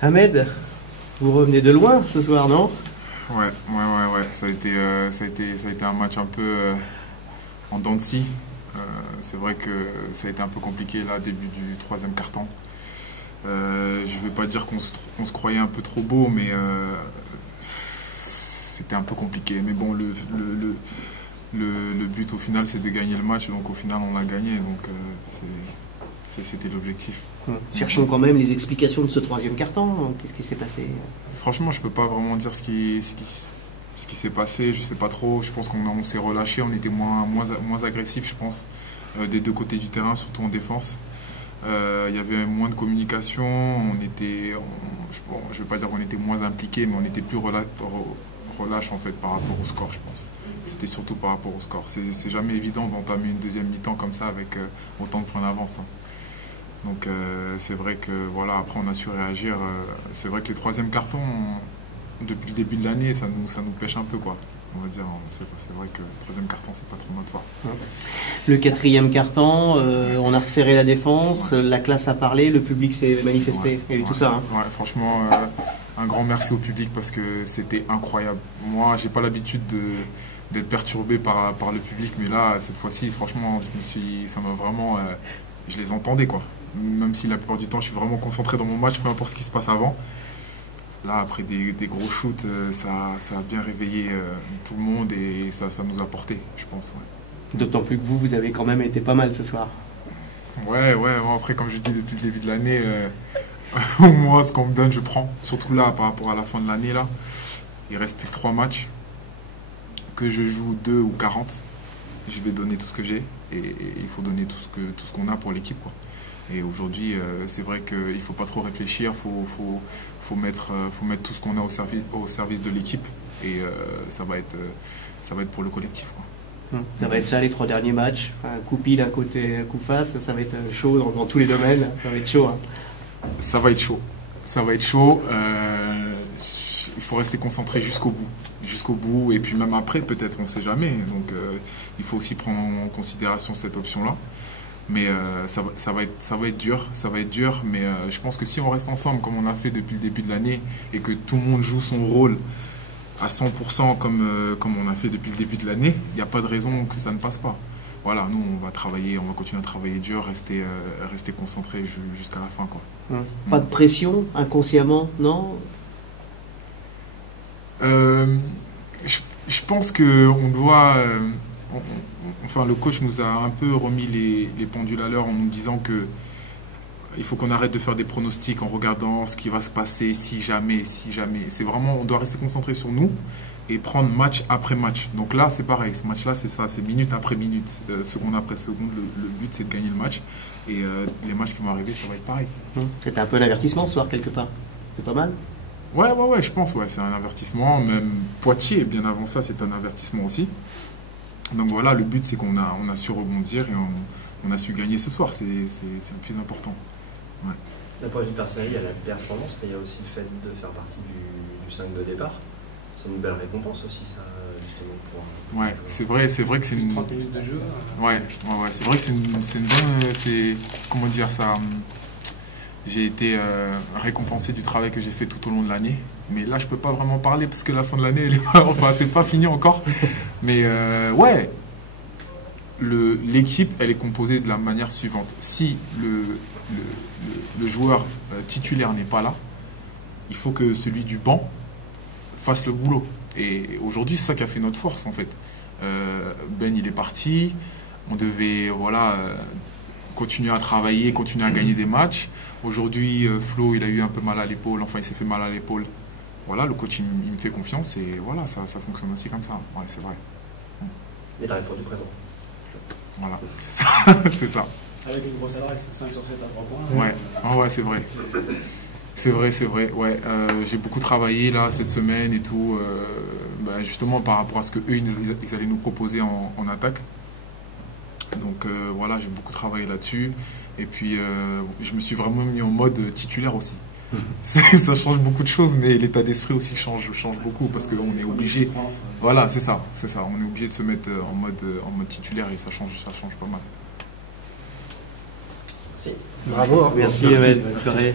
Ahmed, vous revenez de loin ce soir, non? Ouais. Ça a été un match un peu en dents de scie. C'est vrai que ça a été un peu compliqué là, début du troisième quart-temps. Je vais pas dire qu'on se croyait un peu trop beau, mais c'était un peu compliqué. Mais bon, le but au final, c'est de gagner le match. Donc au final, on l'a gagné. Donc c'était l'objectif. Cherchons quand même les explications de ce troisième quart-temps. Qu'est-ce qui s'est passé? Franchement, je peux pas vraiment dire ce qui s'est passé. Je sais pas trop. Je pense qu'on s'est relâché. On était moins agressif, je pense, des deux côtés du terrain, surtout en défense. Il y avait moins de communication. Je vais pas dire qu'on était moins impliqués, mais on était plus relâche en fait par rapport au score, je pense. C'était surtout par rapport au score. C'est jamais évident d'entamer une deuxième mi-temps comme ça avec autant de points d'avance. Donc c'est vrai que voilà, après on a su réagir. C'est vrai que les troisième cartons, depuis le début de l'année, ça nous pêche un peu, quoi. On va dire, c'est vrai que le troisième carton, c'est pas trop notre fort. Le quatrième carton, on a resserré la défense, la classe a parlé, le public s'est manifesté, il y a eu tout ça. Ouais, franchement, un grand merci au public parce que c'était incroyable. Moi, j'ai pas l'habitude d'être perturbé par le public, mais là, cette fois-ci, franchement, ça m'a vraiment, je les entendais, quoi. Même si la plupart du temps, je suis vraiment concentré dans mon match, peu importe ce qui se passe avant. Là, après des gros shoots, ça a bien réveillé tout le monde et ça nous a porté, je pense. Ouais. D'autant plus que vous avez quand même été pas mal ce soir. Ouais. Après, comme je dis depuis le début de l'année, moi, ce qu'on me donne, je prends. Surtout là, par rapport à la fin de l'année, là, il reste plus que 3 matchs. Que je joue 2 ou 40, je vais donner tout ce que j'ai et il faut donner tout ce qu'on a pour l'équipe, quoi. Et aujourd'hui, c'est vrai qu'il ne faut pas trop réfléchir, faut mettre tout ce qu'on a au service de l'équipe et ça va être pour le collectif, quoi. Ça va être ça les 3 derniers matchs, un coup pile, un côté, un coup face, ça va être chaud dans tous les domaines, ça va être chaud. Ça va être chaud. Il faut rester concentré jusqu'au bout et puis même après peut-être, on ne sait jamais. Donc il faut aussi prendre en considération cette option-là. Mais ça va être dur, mais je pense que si on reste ensemble comme on a fait depuis le début de l'année et que tout le monde joue son rôle à 100% comme on a fait depuis le début de l'année, il n'y a pas de raison que ça ne passe pas. Voilà, nous on va continuer à travailler dur, rester concentré jusqu'à la fin, quoi. Pas de pression, inconsciemment, non? Je pense qu'on doit... enfin, le coach nous a un peu remis les pendules à l'heure en nous disant que il faut qu'on arrête de faire des pronostics en regardant ce qui va se passer si jamais. C'est vraiment, on doit rester concentré sur nous et prendre match après match. Donc là, c'est pareil. Ce match-là, c'est ça, c'est minute après minute, seconde après seconde. Le but, c'est de gagner le match. Et les matchs qui vont arriver, ça va être pareil. C'était un peu un avertissement ce soir, quelque part. C'est pas mal? Ouais, je pense, c'est un avertissement. Même Poitiers, bien avant ça, c'est un avertissement aussi. Donc voilà, le but, c'est qu'on a su rebondir et on a su gagner ce soir. C'est le plus important. Ouais. D'un point de vue personnel, il y a la performance, mais il y a aussi le fait de faire partie du 5 de départ. C'est une belle récompense aussi, ça, justement. Ouais, c'est vrai que c'est une... 30 minutes de jeu. Ouais, c'est vrai que c'est une bonne... Comment dire ça? J'ai été récompensé du travail que j'ai fait tout au long de l'année. Mais là, je peux pas vraiment parler parce que la fin de l'année, c'est pas fini encore. Mais ouais, l'équipe, elle est composée de la manière suivante. Si le joueur titulaire n'est pas là, il faut que celui du banc fasse le boulot. Et aujourd'hui, c'est ça qui a fait notre force, en fait. Ben, il est parti. On devait, continuer à travailler, continuer à gagner des matchs. Aujourd'hui, Flo, il a eu un peu mal à l'épaule. Enfin, il s'est fait mal à l'épaule. Voilà, le coach, il me fait confiance et voilà, ça fonctionne aussi comme ça. Ouais, c'est vrai. Et la réponse du présent. Voilà, c'est ça. C'est ça. Avec une grosse adresse, 5 sur 7 à 3 points. Ouais, c'est vrai. C'est vrai. Ouais, j'ai beaucoup travaillé là cette semaine et tout, justement par rapport à ce que eux ils allaient nous proposer en attaque. Donc voilà, j'ai beaucoup travaillé là-dessus. Et puis je me suis vraiment mis en mode titulaire aussi. Ça change beaucoup de choses, mais l'état d'esprit aussi change beaucoup parce qu'on est obligé. Voilà, c'est ça. On est obligé de se mettre en mode titulaire et ça change pas mal. Merci. Bravo, merci Ahmed, bonne soirée.